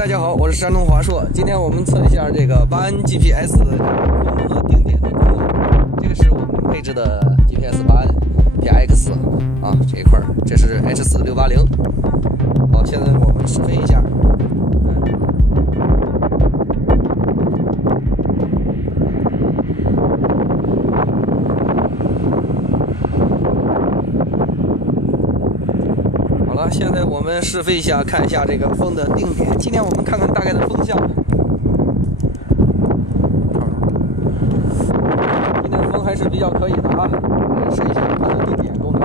大家好，我是山东华硕。今天我们测一下这个巴恩 GPS 的定点的功能。这个是我们配置的 GPS 巴恩 PX 啊，这一块这是 H4680。好，现在我们试飞一下。好了，现在我们试飞一下，看一下这个风的定点。今天我们看看大概的风向。今天风还是比较可以的啊，来试一下它的定点功能。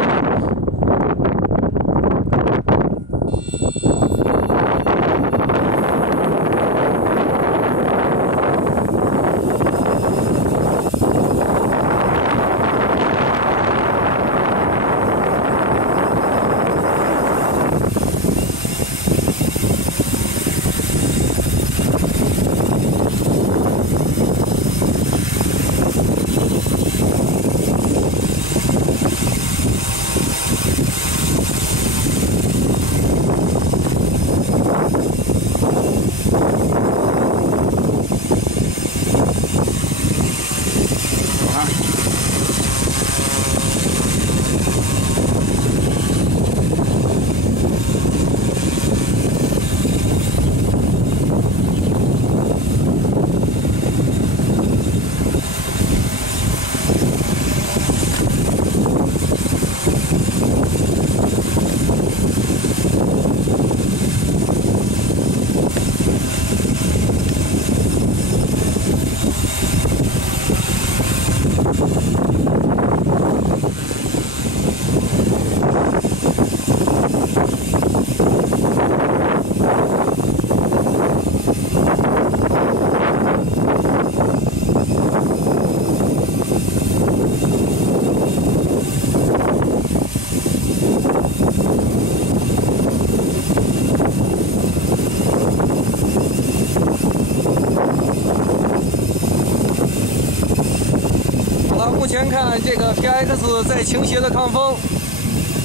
目前看这个 PX 在倾斜的抗风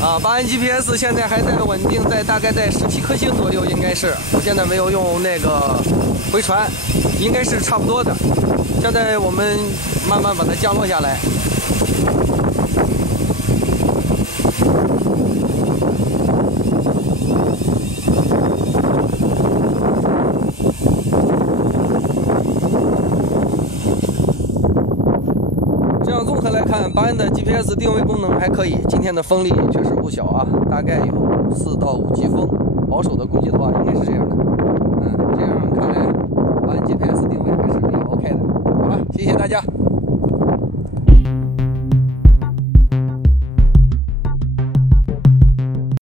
啊，巴恩 GPS 现在还在稳定在大概在17颗星左右，应该是。我现在没有用那个回传，应该是差不多的。现在我们慢慢把它降落下来。这样综合来看，巴恩的 GPS 定位功能还可以。今天的风力确实不小啊，大概有4到5级风，保守的估计的话应该是这样的。这样看来巴恩 GPS 定位还是比较 OK 的。好了，谢谢大家。